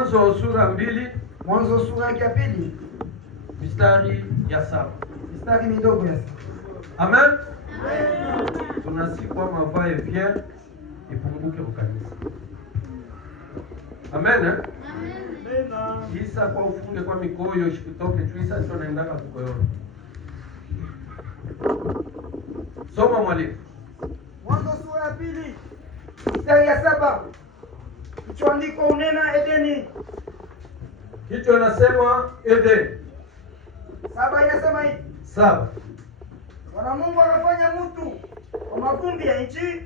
Mwanzo sura 2. Mwanzo sura ya pili Mistari ya 7. mistari midogo ya 7. Amen. Tunasikwa mavae vya ipunguke ukanisa. Amen. Amen. Isa kwa ufunge kwa mikoyo ishikutoke tuisa ndio naendaka kukoyona. Soma mwalimu. Mwanzo sura ya pili mstari ya 7. Kichwa ndiko unena Edeni. Kichwa nasema Edeni. 7 inasema hivi. 7. Bwana Mungu akafanya mtu kwa mavumbi ya nchi,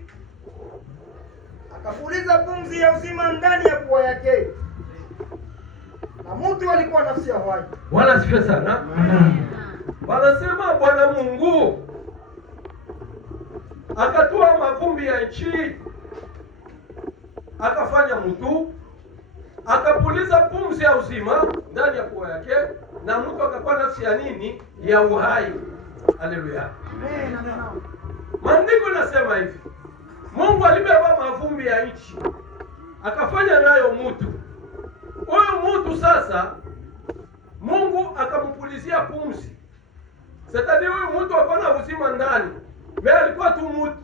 akapuliza pumzi ya uzima ndani ya pua yake, na mtu alikuwa nafsi ya uhai. Bwana asifiwe sana. Wanasema Bwana Mungu akatoa mavumbi ya nchi, akafanya mtu, akapuliza pumzi ya uzima ndani ya pua yake, na mtu akakuwa nafsi ya nini? Ya uhai. Haleluya. Amen. Maandiko nasema hivi, Mungu alibeba mavumbi ya nchi akafanya nayo mtu. Huyo mtu sasa Mungu akampulizia pumzi. Shetani huyu mtu akona uzima ndani. Mimi alikuwa tu mtu.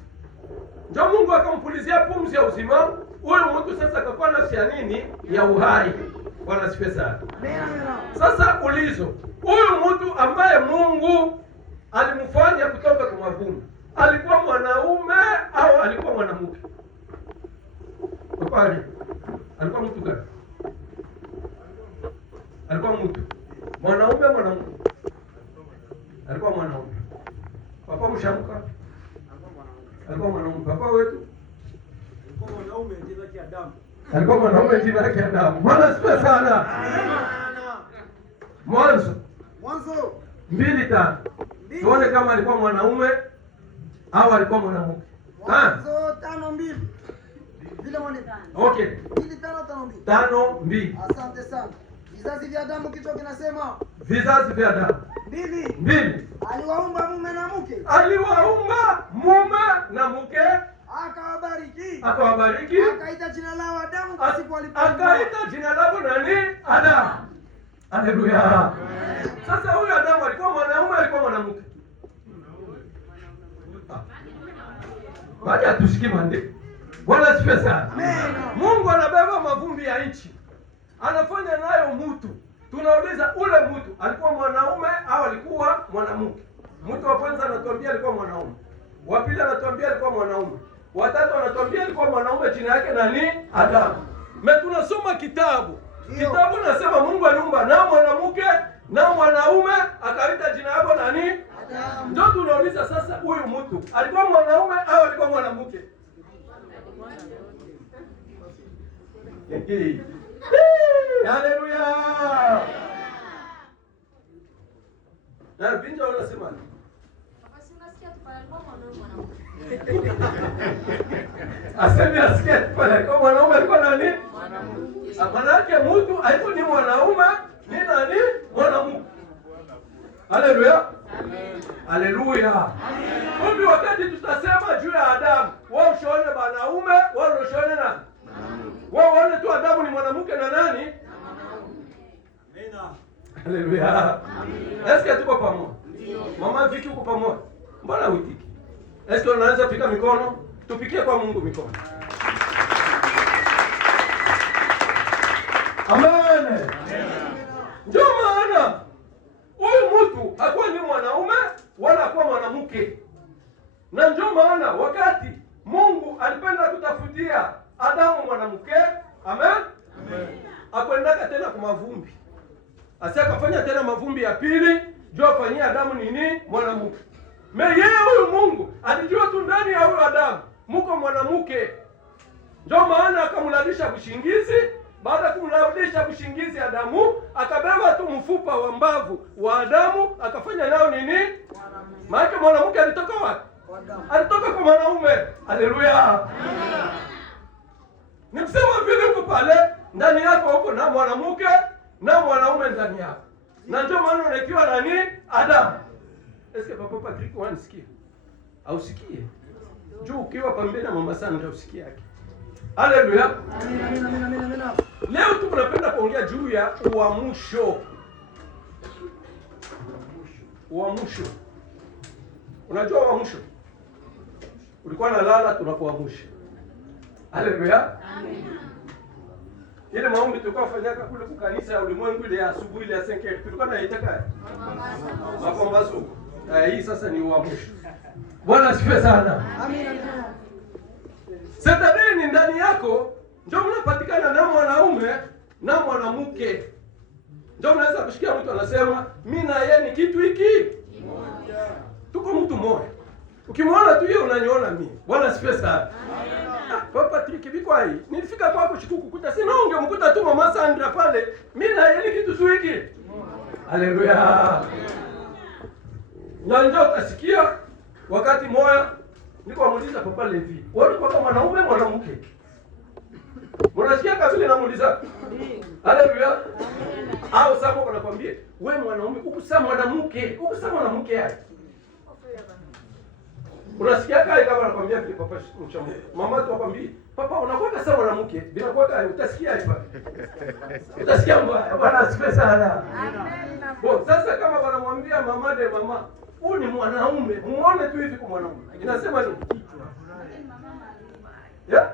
Ndio Mungu akampulizia pumzi ya uzima. Huyo mtu sasa akakuwa nafsi ya nini? Ya uhai. Bwana asifiwe sana. Sasa ulizo, huyu mtu ambaye Mungu alimfanya kutoka kwa mavumbi, alikuwa mwanaume au alikuwa mwanamke? Kwani alikuwa mtu gani? Alikuwa mtu mwanaume, mwanamke? Alikuwa mwanaume. Papa mshamka alikuwa mwanaume. Papa wetu alikuwa mwanaume, jina lake Adamu. Alikuwa mwanaume, jina lake Adamu. Bwana sifa sana. Mwanzo 2:5. Tuone kama alikuwa mwanaume au alikuwa mwanamke. Mwanzo 5:2. Vile mwalimu. Okay. 2:5. 5:2. Asante sana. Vizazi vya Adamu kichwa kinasema vizazi vya Adamu. 2. Aliwaumba mume na mke. Aliwaumba mume na mke. Akawabariki. Akaita jina lao Adamu kwa siku alipoumba. Akaita jina lao nani? Adamu. Haleluya. Sasa huyu Adamu alikuwa mwanaume, alikuwa mwanamke? Baada tusikie maandiko. Bwana asifiwe sana. Mungu anabeba mavumbi ya nchi, anafanya nayo mtu. Tunauliza, ule mtu alikuwa mwanaume au alikuwa mwanamke? Mtu wa kwanza anatuambia alikuwa mwanaume, wa pili anatuambia alikuwa mwanaume, wa tatu anatuambia alikuwa mwanaume, jina yake nani? Adamu. Tunasoma kitabu nasema Mungu aliumba na mwanamke na mwanaume, akaita jina lako nani? Adamu. Ndio tunauliza sasa, huyu mtu alikuwa mwanaume au alikuwa mwanamke? Haleluya. Na binja unasema nini? Aseme asikia pale kwa mwanaume alikuwa nani? Maana yake mtu haiko ni mwanaume ni nani? Mwanamke. Haleluya. Amen. Haleluya. Amen. Kumbe wakati tutasema juu ya Adamu, wao ushaone wanaume, wao ushaone nani? Wao waone tu Adamu ni mwanamke na nani? Amina. Haleluya. Amen. Eske tuko pamoja? Ndio. Mama Viki uko pamoja? Mbona uitiki? Eske unaanza pika mikono? Tupikie kwa Mungu mikono. Amen. Ndio maana huyu mtu hakuwa ni mwanaume wala hakuwa mwanamke. Na ndio maana wakati Mungu alipenda kutafutia Adamu mwanamke, amen? Akwendaka tena kwa mavumbi. Asakafanya tena mavumbi ya pili, ndio afanyia Adamu nini? Mwanamke. Yeye huyu Mungu alijua tu ndani ya huyu Adamu mko mwanamke. Ndio maana akamlalisha kushingizi. Baada ya kumrudisha kushingizi Adamu, akabeba tu mfupa wa mbavu wa Adamu, akafanya nao nini? Maana mwanamke alitoka wapi? Alitoka kwa mwanaume. Haleluya. Ni kusema vile uko pale ndani yako huko na mwanamke na mwanaume ndani yako. Na ndio maana unakiwa nani? Adamu. Eske papa Patrick wanisikia? Au sikie? Juu ukiwa pambeni na mama sana ndio usikie yake. Haleluya. Amen. Leo tunapenda kuongea juu ya uamsho. Uamsho. Unajua uamsho? Ulikuwa nalala, tunakuamsha. Haleluya. Amen. Ile maombi tulikuwa fanyaka kule kwa kanisa ya ulimwengu ile ya asubuhi ile ya 5 tulikuwa naitaka mapambazuko. Hii sasa ni uamsho. Bwana asifiwe sana. Amen. Saturday ni ndani yako ndio unapatikana na mwanaume na mwanamke. Ndio unaweza kushikia mtu anasema mimi na yeye ni kitu hiki kimoja. Tuko mtu mmoja. Ukimwona tu yeye unaniona mimi. Bwana asifiwe sana. Papa Trikibikwa hii. Nilifika kwako kukukuta. Sina ungemkuta tu Mama Sandra pale. Mimi na yeye ni kitu tu hiki. Haleluya. Na ndio utasikia wakati moja niko amuuliza Papa Levi. Wewe kwa mwanaume mwanamke? Unasikia kabisa namuuliza. Haleluya. Au sababu wanakuambia wewe mwanaume ukusa mwanamke, ukusa mwanamke yake. Unasikia kai kama anakuambia vile Papa mchamu. Mama tu akwambia, "Papa unakuwa kama mwanamke, bila kuwa utasikia hapa." Utasikia mbaya. Bwana asifiwe sana. Amen. Bo, sasa kama wanamwambia mama de mama, huyu ni mwanaume, muone tu hivi kwa mwanaume. Inasema nini? Ya?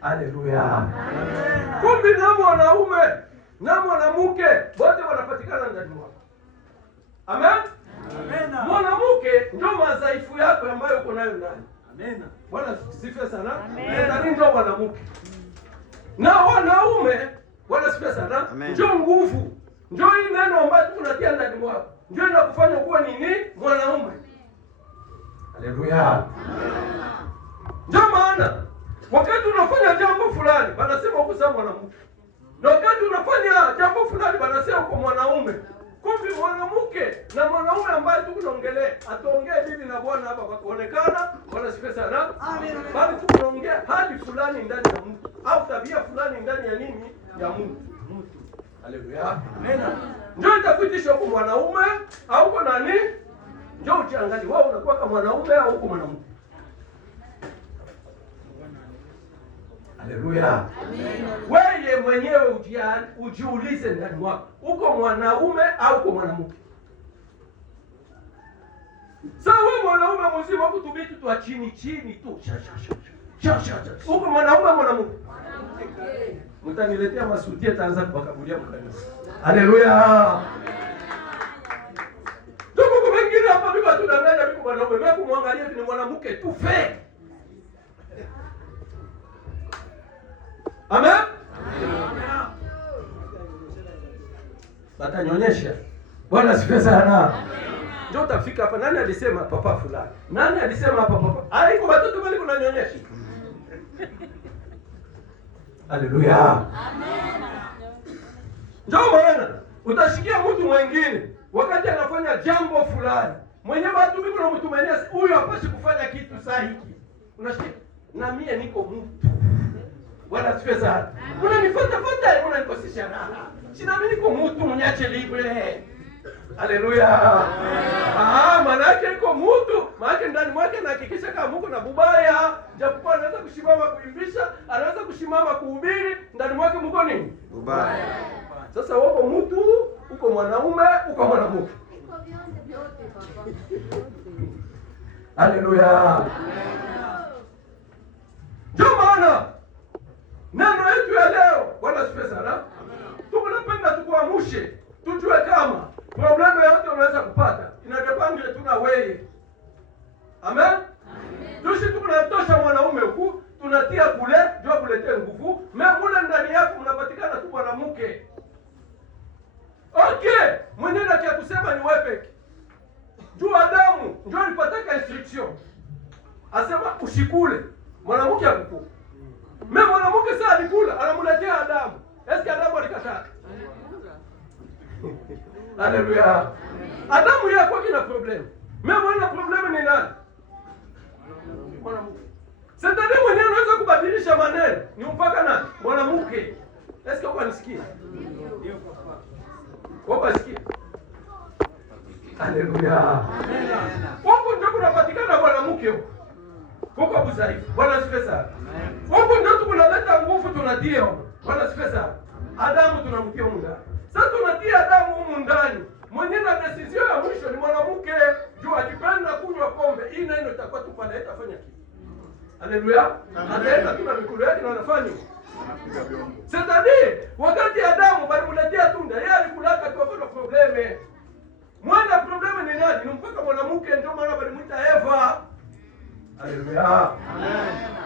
Haleluya. Kumbe na mwanaume na mwanamke wote wanapatikana ndani mwako. Amen. Amen. Mwanamke ndio madhaifu yako ambayo uko nayo ndani. Amen. Bwana sifiwe sana. Amen. Ndio mwanamke. Na wanaume Bwana sifiwe sana. Ndio nguvu. Ndio hii neno ambayo tunatia ndani mwako. Ndio inakufanya kuwa nini? Mwanaume. Haleluya. Amen. Ndio maana wakati unafanya jambo fulani wanasema uko sawa mwanamke. Na wakati unafanya jambo fulani wanasema uko mwanaume. Kumbe mwanamke na mwanaume ambaye tunaongelea ataongea bibi na bwana hapa kwa kuonekana Bwana sifiwe sana. Amen. Bali tunaongea hali fulani ndani ya mtu au tabia fulani ndani ya nini? Ya mtu. Haleluya. Amen. Ndio itakuitisha uko mwanaume au uko nani? Ndio ukiangalia wewe unakuwa kama mwanaume au uko mwanamke. Haleluya. Amen. Wewe mwenyewe ujiulize ndani mwako, uko mwanaume au uko mwanamke? Sasa wewe mwanaume mzima kutubiti tu chini tu. Uko mwanaume mwanamke? Mtaniletea masuti ataanza kubakabulia mkanisa. Haleluya. Tuko wengine hapa biko tunadanganya biko mwanaume, wewe kumwangalia ni mwanamke tu fe. Amen. Batanyonyesha. Bwana asifiwe sana. Ndio utafika hapa. Nani alisema papa fulani? Nani alisema hapa papa? Haiko watoto bali kunanyonyesha. Haleluya. Amen. Ndio maana utashikia mtu mwingine wakati anafanya jambo fulani. Mwenye watu biko na mtu mwenye huyu hapashi kufanya kitu sahihi. Unashikia na mimi niko mtu. Bwana asifiwe sana. Unanifuata unanikosesha raha. Sina mimi niko mtu mnyache libre. Haleluya. Maana yake niko mtu, maana ndani mwake nahakikisha kama Mungu na bubaya, japokuwa anaweza kusimama kuimbisha, anaweza kusimama kuhubiri, ndani mwake Mungu nini? Bubaya. Sasa wewe mtu, uko mwanaume, uko mwanamke. Haleluya. Ndio maana neno yetu ya leo Bwana asifiwe sana. Tunapenda tukuamshe, tujue kama problemu yote unaweza kupata inadepende tu na wewe. Amen. Tushi tunatosha mwanaume huku, tunatia kule, ndio kuletea nguvu. Mimi ndani yako mnapatikana tu mwanamke. Okay, mwenyewe kusema ni wewe peke. Juu Adamu ndio alipataka instruction. Asema usikule. Mwanamke akukula. Mimi mwanamke sasa alikula, anamletea Adamu. Eske Adamu alikataa? Haleluya. Adamu yeye kwa kina problem. Mimi mwana problem ni nani? Mwanamke. Shetani mwenyewe anaweza kubadilisha maneno. Ni mpaka nani? Mwanamke. Eske kwa nisikia? Ndio kwa kwa sikia. Haleluya. Amen. Huko ndio kunapatikana mwanamke huko. kuko udhaifu. Bwana asifiwe sana. Huko ndio tunaleta nguvu, tunatia. Bwana asifiwe sana. Adamu tunamtia muda. Sasa tunatia Adamu humu ndani. Mwenye na decision ya mwisho ni mwanamke, juu akipenda kunywa pombe, hii neno itakuwa tu pale itafanya kitu. Haleluya. Ataenda tu na mikono yake na anafanya. C'est-à-dire, wakati Adamu balimletea tunda, yeye alikulaka tu kwa probleme. Mwana probleme ni nani? Ni mpaka mwanamke, ndio maana balimuita Eva. Haleluya. Amen.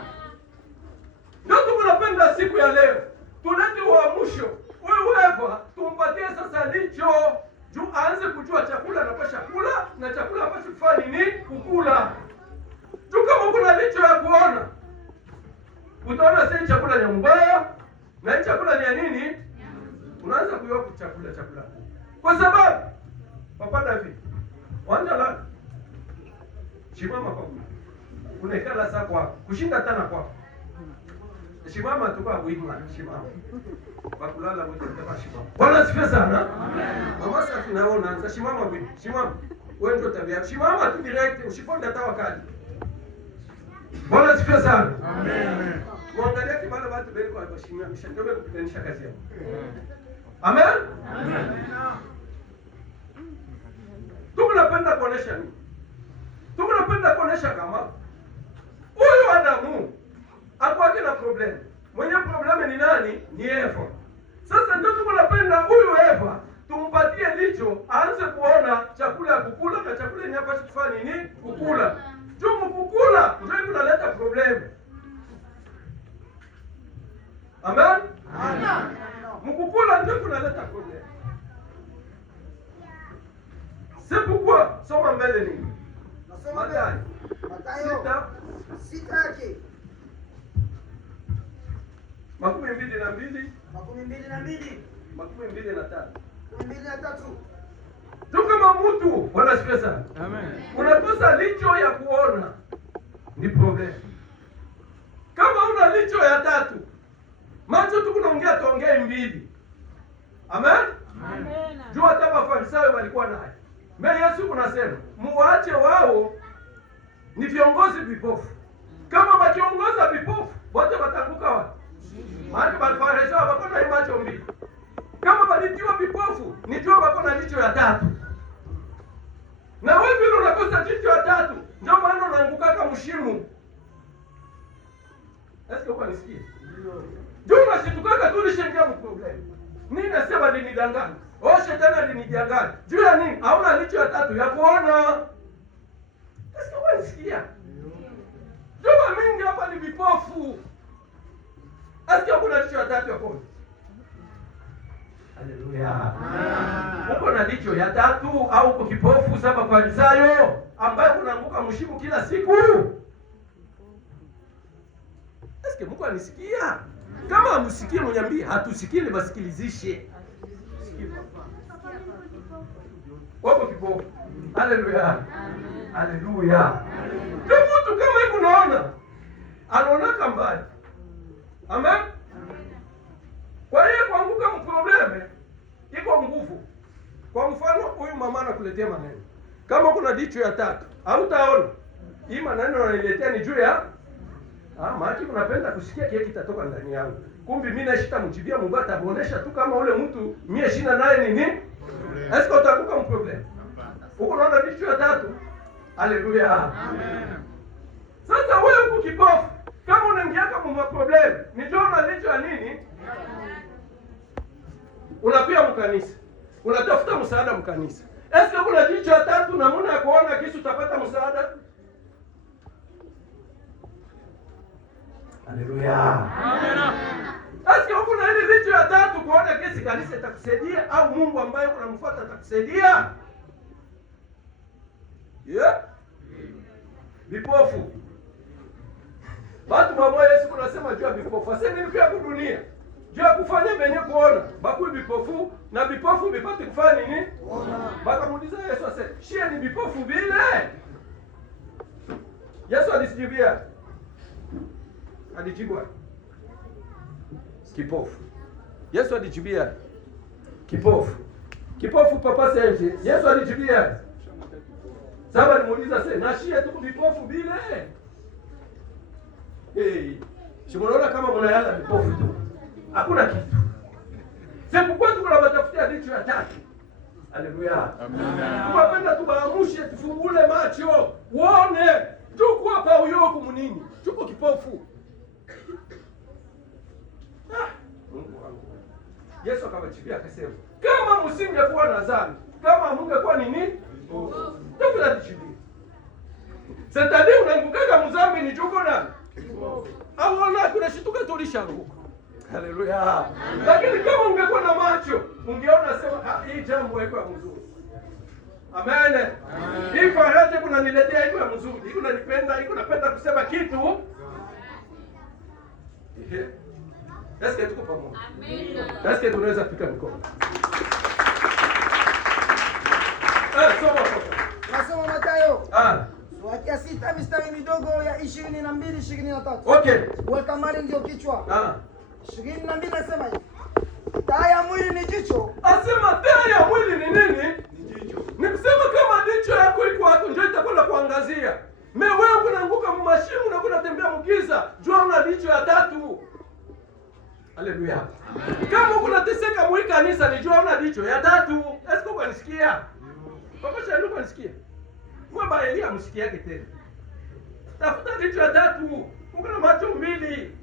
Ndio tunapenda siku ya leo. Tulete uamsho. Wewe Eva, tumpatie sasa licho juu aanze kujua chakula anapasha kula na chakula ambacho kufanya nini? Kukula. Juu kama kuna licho ya kuona, utaona sasa chakula ni mbaya na hii chakula ni ya nini? Unaanza kuyoa chakula. Kwa sababu papanda hivi. Wanja la shimama kwa unaikala sasa kwa kushinda tena kwa shimama tu kwa wima shimama. Bakulala wote mtapa shimama. Bwana sifa sana. Amen. Mama sasa tunaona sasa shimama wima. Shimama. Wewe ndio tabia. Shimama tu direct usiponde hata wakati. Bwana sifa sana. Amen. Muangalia kibana watu bali kwa bashimia mshandobe kupitanisha kazi yao. Amen. Amen. Tunapenda kuonesha nini? Tunapenda kuonesha kama huyu Adamu hakuwa na problem. Mwenye problem ni nani? Ni Eva. Sasa ndio tunapenda huyu Eva tumpatie licho aanze kuona chakula ya kukula na chakula yenye hapa kufanya nini? Kukula. Jumu kukula ndio kunaleta problem. Amen? Amen. Mkukula ndio kunaleta problem. C'est pourquoi soma mbele nini? Nasoma mbele. Mathayo 6 yake. 22. 22. 23. 23. Kama mtu wanasikia sana. Amen. Unakosa licho ya kuona ni problem. Kama una licho ya tatu, macho tu kunaongea tuongee mbili. Amen? Amen. Jua hata Mafarisayo walikuwa naye. Mbele Yesu kunasema, muache wao ni viongozi vipofu. Kama wakiongoza vipofu, wote watanguka wapi? Maana Mafarisayo wako na macho mbili. Kama walitiwa vipofu, ni jua wako na jicho ya tatu. Na wewe vile unakosa jicho ya tatu, ndio maana unaanguka kama mshimu. Est-ce que unanisikia? Ndio unashituka tu nishaingia problem. Nini nasema linidanganya? Shetani alinidanganya. Juu ya nini? Hauna licho ya tatu ya kuona. Est-ce que unanisikia? Jua mingi hapa ni vipofu. Est-ce que kuna licho ya tatu ya kuona? Haleluya. Uko na licho ya tatu au uko kipofu saba Farisayo ambaye unaanguka mshimu kila siku? Eske Mungu anisikia? Kama amsikie mnyambie, hatusikii ni basikilizishe. Wako kipofu. Haleluya. Haleluya. Ndio mtu kama hivi unaona. Anaona mbali. Amen. Kwa hiyo kuanguka mprobleme iko nguvu. Kwa mfano huyu mama anakuletea maneno. Kama kuna jicho ya tatu, hautaona. Hii maneno ananiletea ni juu ya maana unapenda kusikia kile kitatoka ndani yangu. Kumbe mimi nashita mjibia Mungu atabonesha tu kama ule mtu mie shina naye nini? Est-ce utakuka mprobleme? Uko naona jicho ya tatu? Haleluya. Amen. Sasa wewe uko kipofu. Kama unaingia kama problem, ni ndio unalicho nini? Unapia mkanisa. Unatafuta msaada mkanisa. Eske kuna jicho ya tatu na muna ya kuona kisu utapata msaada? Haleluya. Amen. Eske kuna ile jicho ya tatu kuona kesi kanisa itakusaidia au Mungu ambaye unamfuata atakusaidia? Yeah? Vipofu. Watu mwa Yesu kunasema juu ya vipofu. Sasa nini kwa dunia? Juu ya kufanya benye kuona. Bakui vipofu na vipofu vipate kufanya nini? Kuona. Bakamuuliza Yesu ase, "Shie ni vipofu vile?" Yesu alisijibia. Alijibu kipofu. Yesu alijibia kipofu. Kipofu papa sanje. Yesu alijibia. Sasa alimuuliza sasa, "Na shie tu vipofu vile?" Simunaona kama mnayala vipofu tu. Hakuna kitu. Siku kwetu kuna watafutia jicho ya tatu. Haleluya. Amen. Tunapenda tubaamushe tufungule macho. Uone. Tuko hapa uyoko munini. Tuko kipofu. Mungu wangu. Yesu akamwambia akasema, kama msingekuwa na dhambi, kama mungekuwa nini? Tafuna tichidi. Setadi unangukaga mzambi ni chuko na awona kuna shituka tulishanguka. Haleluya. Lakini kama ungekuwa na macho, ungeona sema hii jambo haiko mzuri. Amen. Hii faraja kuna niletea haiko mzuri. Hii unanipenda, hii unapenda kusema kitu. Eske tuko pamoja? Amen. Eske tunaweza fika mikono? Soma. Nasoma Mathayo. Sura 6 mistari midogo ya 22 23. Okay. Weka mali ndio kichwa. 22 nasema hivi. Taa ya mwili ni jicho. Asema taa ya mwili ni nini? Ni jicho. Ni kusema kama jicho yako iko hapo ndio itakwenda kuangazia. Wewe unaanguka mmashimu na kunatembea mgiza, jua una jicho ya tatu. Haleluya. Kama unateseka mwi kanisa ni jua una jicho ya tatu. Esko unanisikia? Papa Shailu unanisikia? Kwa Elia msikia yake tena. Tafuta jicho ya tatu. Uko na macho mbili.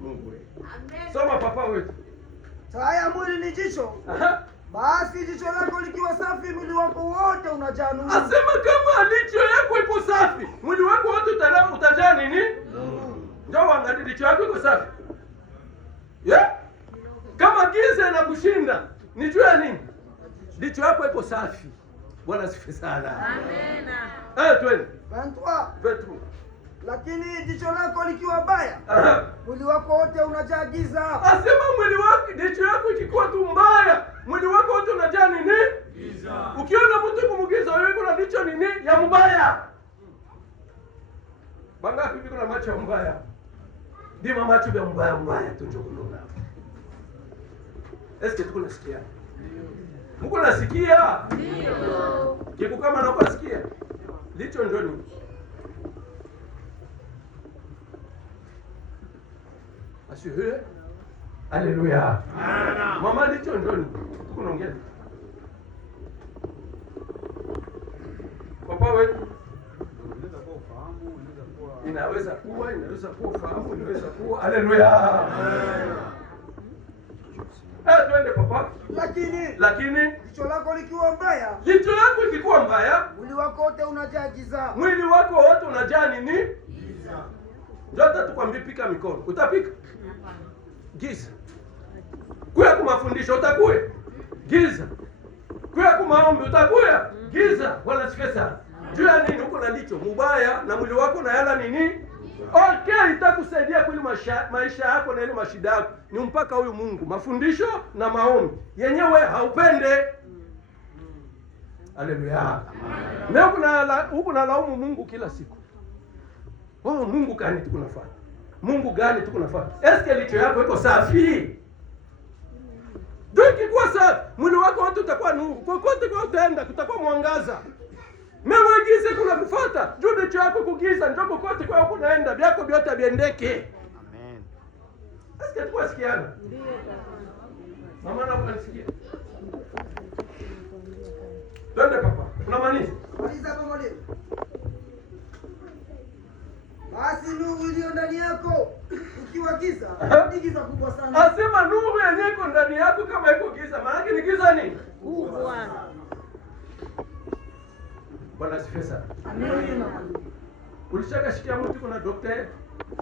Mungu wewe. Amen. Soma papa wetu. Taa ya mwili ni jicho. Basi jicho lako likiwa safi, mwili wako wote unajaa nuru. Asema kama jicho yako iko safi, mwili wako wote utajaa nini? Ndio angalia jicho yako iko safi. Kama giza inakushinda, ni juu ya nini? Jicho yako iko safi. Bwana sifiwe sana. Amen. Twende. 23. Lakini jicho lako likiwa baya, mwili wako wote unajaa giza. Asema mwili wako, jicho yako ikikuwa tu mbaya, mwili wako wote unajaa nini? Giza. Ukiona mtu kumugiza wewe kuna jicho nini? Ya mbaya. Bangapi biko na macho mbaya? Ndima macho ya mbaya tujokulona. Eske tuko nasikia? Mungu nasikia? Ndio. Kiku kama nakusikia. Licho ndio nini? Asiye. Haleluya. Mama licho ndio nini? Tuko naongea. Papa wetu inaweza kuwa ufahamu, inaweza kuwa haleluya. Twende papa. Lakini jicho lako likiwa mbaya, jicho lako likikuwa mbaya, mwili wako wote unajaa giza. Mwili wako wote unajaa nini? Giza. Ndio tutakwambia pika mikono. Utapika? Giza. Kuya kwa mafundisho utakuwa giza. Kuya kwa maombi utakuwa giza. Bwana sifiwe sana. Juu ya nini uko na jicho mbaya na mwili wako na yala nini? Okay, itakusaidia kwa maisha yako na ile mashida yako. Ni mpaka huyu Mungu, mafundisho na maombi. Yenyewe haupende. Haleluya. Leo huko na laumu Mungu kila siku. Mungu gani tukunafanya? Mungu gani tukunafanya? Eske licho yako iko safi? Ndio ikikuwa safi, mwili wako wote utakuwa nuru. Kokote kwa utaenda kutakuwa mwangaza. Mewe giza kuna kufuata. Juu licho yako kugiza, ndio kokote kwa huko naenda, vyako vyote viendeke. Amen. Eske tuwasikiana? Ndio. Mama na unasikia? Twende papa. Unamaanisha? Maliza hapo mwalimu. Basi nuru iliyo ndani yako ikiwa giza, ni giza kubwa sana. Asema nuru yenyewe iko ndani yako kama iko giza, maana ni giza nini? Kubwa. Bwana sifiwe sana. Amen. Ulishaka shikia mtu kuna daktari,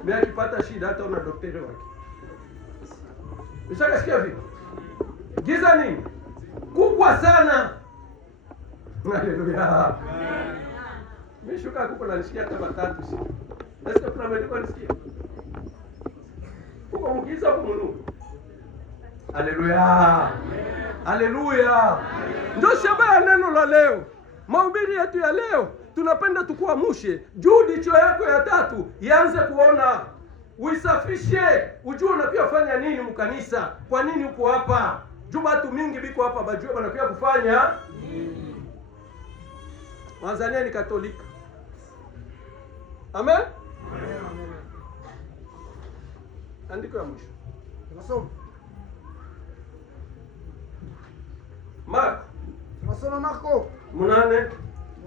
mimi akipata shida hata una daktari wake. Ulishaka shikia vipi? Giza nini? Kubwa sana. Haleluya. Amen. Mimi shuka kuko na nisikia kama 3 siku. Eske kuna mtu anisikia? Uko mkiza huko munu. Haleluya. Haleluya. Ndio shabaha neno la leo. Mahubiri yetu ya leo tunapenda tukuamushe juu jicho yako ya tatu ianze kuona. Uisafishe, ujue unapia fanya nini mkanisa? Kwa nini uko hapa? Juu watu mingi biko hapa bajua wanapia kufanya nini? Tanzania ni Katolika. Amen. Amen. Andiko ya mwisho. Tunasoma. Marko. Tunasoma Marko. 8.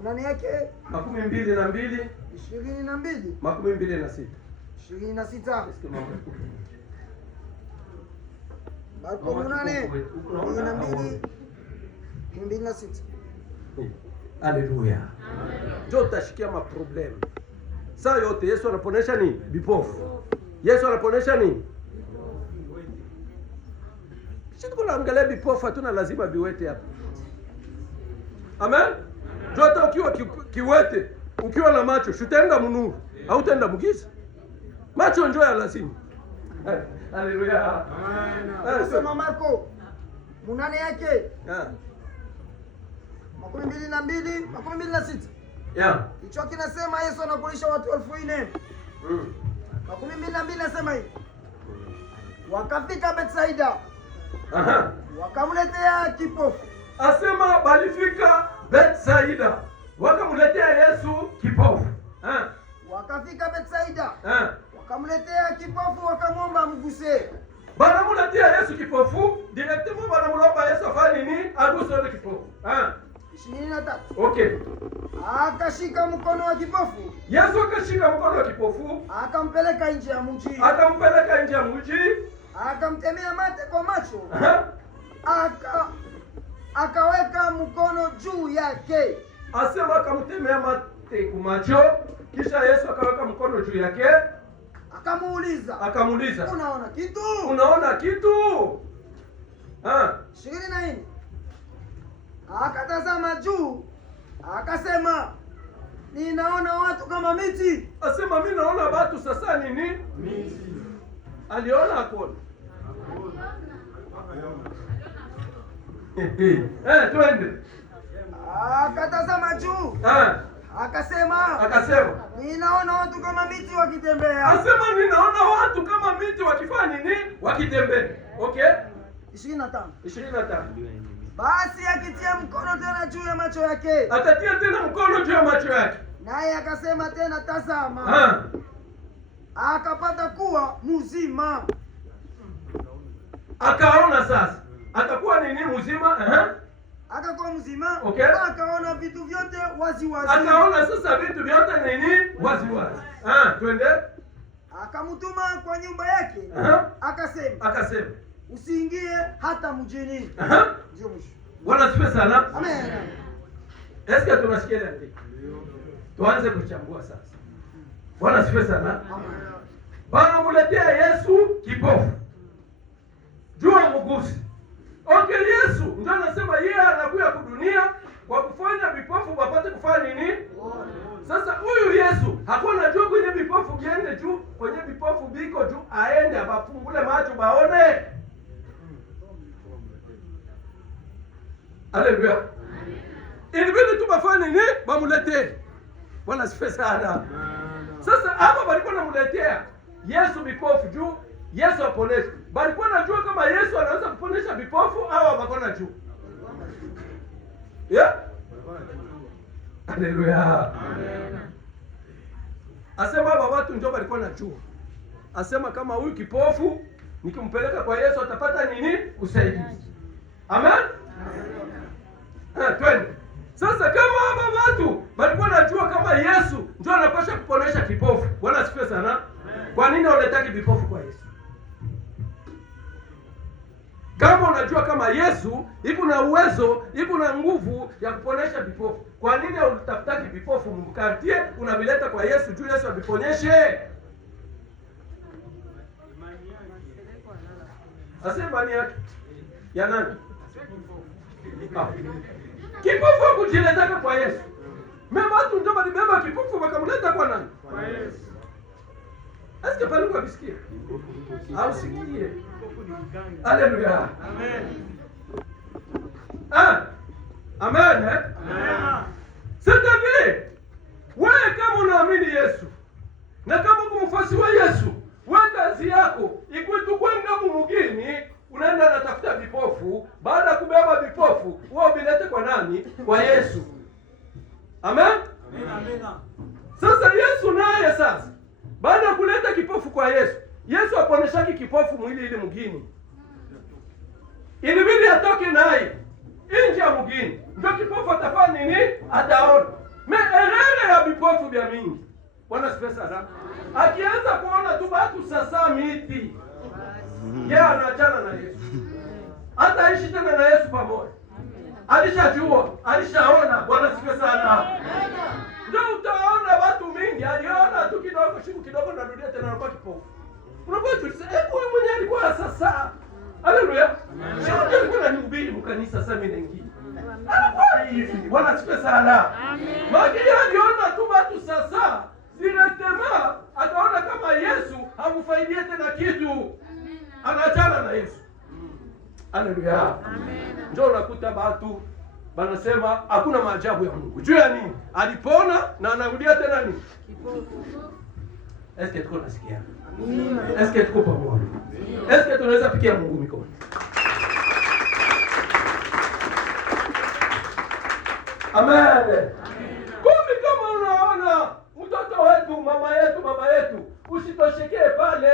8 yake 22. 22. 26. 26. Marko 8. 22. 26. Haleluya. Jo utashikia maproblemu. Saa yote Yesu anaponesha nini? Vipofu. Yesu anaponesha nini? Sisi tunaangalia vipofu, hatuna lazima viwete hapa. Amen. Jo hata ukiwa kiwete, ukiwa na macho, shutaenda mnuru, au utaenda mgiza. Macho njoo ya lazima. Haleluya. Amen. Soma Marko 8 yake. 22, 26. Yeah. Kichwa kinasema Yesu anakulisha watu 4,000. 22 nasema hivi. Wakafika Betsaida. Wakamletea kipofu. Asema balifika Betsaida. Wakamletea Yesu kipofu. Wakafika Betsaida. Wakamletea kipofu, wakamwomba mguse. Banamuletea Yesu kipofu, directement banamulomba Yesu afanye nini? Aguse ile kipofu. 23. Okay. Akashika mkono wa kipofu. Yesu akashika mkono wa kipofu, akampeleka nje ya mji. Akampeleka nje ya mji. Akamtemea mate kwa macho. Akaweka mkono juu yake. Asema akamtemea mate kwa macho, kisha Yesu akaweka mkono juu yake. Akamuuliza. Unaona kitu? Unaona kitu? 24. Akatazama juu, akasema, ninaona watu kama miti. Asema mimi naona watu sasa nini? Miti. Aliona akona. Twende. Akatazama juu. Akasema, ninaona watu kama miti wakitembea. Asema ninaona watu kama miti wakifanya nini? Wakitembea. Okay? 25. Basi akitia mkono tena juu ya macho yake. Atatia tena mkono juu ya macho yake. Naye akasema tena, tazama. Akapata kuwa mzima. Akaona sasa. Akakuwa nini mzima? Akakuwa mzima. Okay. Akaona vitu vyote wazi wazi. Akaona sasa vitu vyote nini? Wazi wazi. Twende. Akamtuma kwa nyumba yake. Akasema, usiingie hata mjini. Ndio mwisho. Bwana asifiwe sana. Amen. Eske tunasikia ndio? Tuanze kuchambua sasa. Bwana asifiwe sana. Amen. Bana muletea Yesu kipofu. Jua mgusi. Okay, Yesu ndio anasema yeye anakuja kudunia kwa kufanya vipofu wapate kufanya nini? Sasa huyu Yesu hakuwa anajua kwenye vipofu viende juu, kwenye vipofu biko juu aende abafungule macho baone. Haleluya. Ilibidi tu bafanye nini? Bamuletee. Bwana asifiwe sana. Sasa hapa walikuwa namuletea Yesu vipofu juu, Yesu aponeshe. Walikuwa najua kama Yesu anaweza kuponesha vipofu au hapako najua. Yeah? Haleluya. Amen. Asema hapa watu ndio walikuwa najua. Asema kama huyu kipofu nikimpeleka kwa Yesu atapata nini? Usaidizi. Amen? Twende. Sasa kama hapa watu walikuwa najua kama Yesu ndio anapaswa kuponesha kipofu. Bwana asifiwe sana. Kwa nini wanataka vipofu kwa Yesu? Kama unajua kama Yesu iko na uwezo, iko na nguvu ya kuponesha vipofu, kwa nini unatafutaki vipofu mumkartie unavileta kwa Yesu juu Yesu aviponyeshe? Asema ni yake. Ya nani? Kipofu kujiletaka kwa Yesu. Mema watu ndio walibeba kipofu wakamleta kwa nani? Kwa Yesu. Asikia pale kwa bisikia. Au sikie. Haleluya. Amen. Amen. Amen. C'est-à-dire, wewe kama unaamini Yesu na kama kumfuasi wa Yesu, wewe kazi yako iko tu kwenda mumugini, unaenda natafuta vipofu, baada ya kubeba vipofu, wewe bilete kwa nani? Kwa Yesu. Amen. Amen. Sasa Yesu naye sasa baada ya kuleta kipofu kwa Yesu, Yesu aponeshaki kipofu mwili ile mgini, ilibidi atoke naye nje ya mgini, ndio kipofu atafanya nini? Ataona. Erere ya vipofu vya mingi, Bwana sifa sana. Akianza kuona tu watu sasa miti, yeye anaachana na Yesu, hataishi tena na Yesu pamoja. Alishajua, alishaona. Bwana sifa sana. Ndio utaona watu mingi, aliona tu kidogo, siku kidogo narudia tena anakuwa kipofu. Unakuwa tu huyu mwenye alikuwa sasa. Haleluya. Sio alikuwa anihubiri mkanisa sasa mimi naingia. Anakuwa hivi. Bwana sifa sana. Amen. Maana aliona tu watu sasa, directement akaona kama Yesu hamfaidie tena kitu. Anaachana na Yesu. Haleluya. Amen. Ndio unakuta watu wanasema hakuna maajabu ya Mungu. Juu ya nini? Alipona na anarudia tena nini? Kipofu. Eske tuko nasikia? Eske tuko pamoja? Eske tunaweza pikia Mungu mikono? Amen. Kumbe kama unaona mtoto wetu, mama yetu, baba yetu, usitoshekee pale.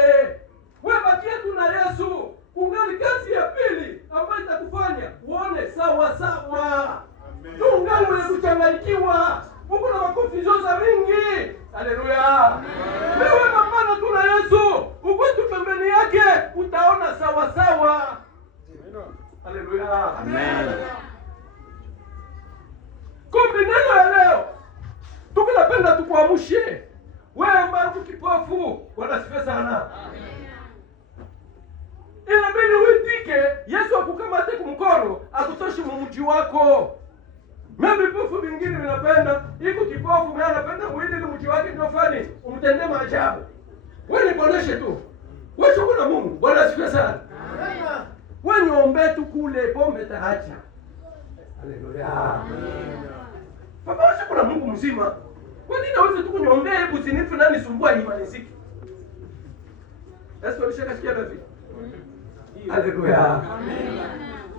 Wewe bakie tu na Yesu. Ungali kazi ya pili ambayo itakufanya uone sawa sawa. Ungali mwenye kuchanganyikiwa. Uko na makonfusioza mingi. Haleluya. Wewe mapana tu na Yesu. Uko tu pembeni yake, utaona sawa sawa. Haleluya. Amen. Kumbe neno ya leo tukinapenda tukuamshe wewe ambaye uko kipofu. Bwana sifa sana. Inabidi uitike Yesu akukamate kumkono, akutoshi mumji wako. Mimi vipofu vingine vinapenda, iko kipofu mimi anapenda mwili ni mji wake ndio fani, umtendee maajabu. Wewe niponeshe tu. Wewe shuku na Mungu. Bwana asifiwe sana. Amen. Wewe niombe tu kule pombe taacha. Haleluya. Amen. Papa shuku na Mungu mzima. Wewe nini naweza tu kuniombea hebu zinifu nani sumbua imaliziki. Yesu alishakasikia David. Haleluya. Amen.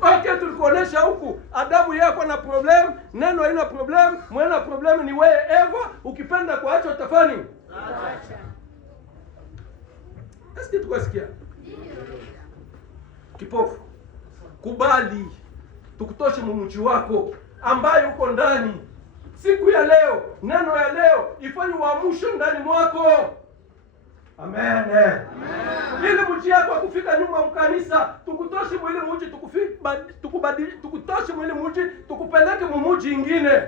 Okay, tulikuonesha huku Adamu yako na problem, neno haina problem, mwana problem ni wewe Eva, ukipenda kuacha utafanya nini? Acha. Eske tukasikia? Kipofu. Kubali tukutoshe mumji wako ambaye uko ndani. Siku ya leo, neno ya leo ifanye uamsho ndani mwako. Amen. Amen. Ili mji yako kufika nyuma mkanisa, tukutoshe mwili mji tukutoshe mwili mji tukupeleke mji ingine.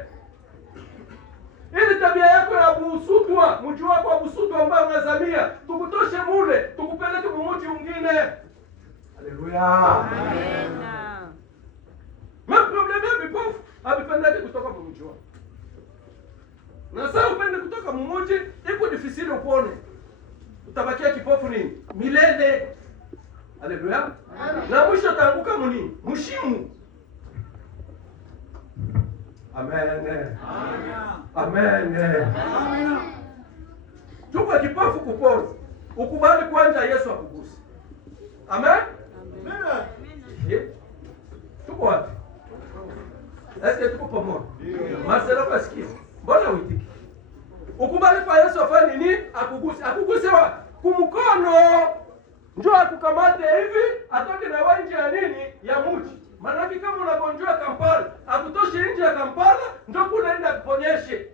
Ili tabia yako ya busutwa, mji wako wa busutwa ambao unazamia, tukutoshe mule, tukupeleke mji mwingine. Haleluya. Amen. Maproblemu ya vipofu havipendeki kutoka mji wako. Na sasa upende kutoka mji, iko difficile upone. Utabakia kipofu nini? Milele. Haleluya. Na mwisho utaanguka mnini? Mshimu. Amen. Amen. Amen. Tuko kipofu kupona. Ukubali kwanza Yesu akuguse. Amen. Amen. Tuko wapi? Eske tuko pamoja? Marcelo kasikia. Mbona uitiki? Ukubali kwa Yesu afanye nini? Akuguse. Akuguse wa kumkono. Njoo akukamate hivi, atoke na wewe nje ya nini? Ya mji. Maana kama unagonjwa Kampala, akutoshe nje ya Kampala, ndio kunaenda kuponyeshe.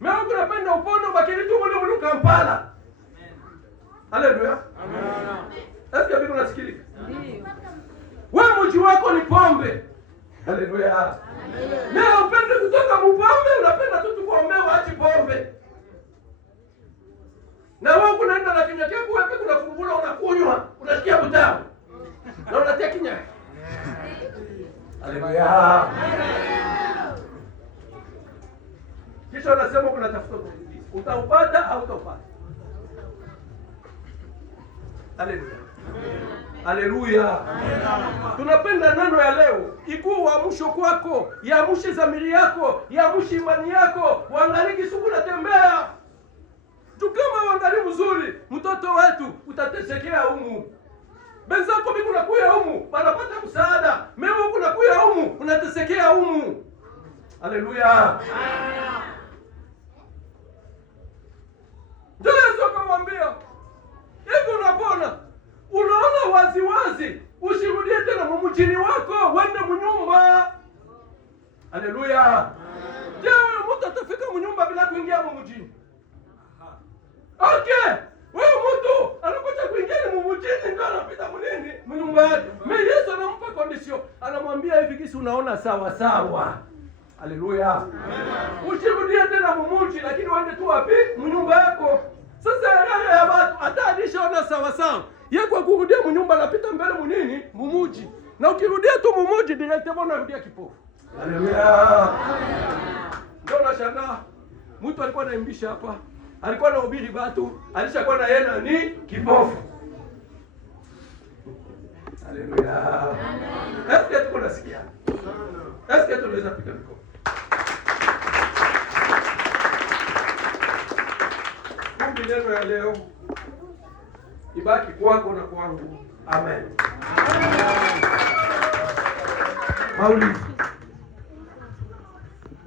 Mimi napenda upono bakili tu mule Kampala. Haleluya. Amen. Eske biko nasikilika? Ndio. Wewe mji wako ni pombe. Haleluya. Amen. Na upende kutoka mpombe, unapenda tu tukuombea waache pombe. Na wewe unaenda na kinywa chako wewe unafungula unakunywa, unasikia butamu. Na unatia kinywa. Haleluya. Kisha unasema unatafuta usaidizi. Utaupata au utaupata? Haleluya. Haleluya. Tunapenda neno ya leo ikuwa uamsho kwako, yaamshe dhamiri yako, yaamshe imani yako, uangalie suku natembea. Tukama uangalie mzuri, mtoto wetu utatesekea humu. Benzako mimi unakuya humu, wanapata msaada. Mimi unakuya humu, unatesekea humu. Haleluya. Ndio Yesu akamwambia, basi usirudie tena mumujini wako, wende munyumba. Haleluya. Je, wewe mtu atafika munyumba bila kuingia mumujini? Okay. Wewe mtu anakuja kuingia mumujini ndio anapita munini munyumba yake. Mimi Yesu anampa condition. Anamwambia hivi kisi unaona sawa sawa. Haleluya. Usirudie tena mumuji, lakini wende tu wapi? Munyumba yako. Sasa yale ya watu hata alishaona sawa sawa. Yeye kwa kurudia munyumba anapita mbele munini? Mumuji. Na ukirudia tu mumuji directement unarudia kipofu. Haleluya. Ndio nashangaa. Mtu alikuwa anaimbisha hapa. Alikuwa anahubiri watu, alishakuwa na yeye ni kipofu. Haleluya. Eske tuko nasikia? Eske tunaweza piga mikono? Kumbi neno ya leo ibaki kwako na kwangu. Amen. Mauli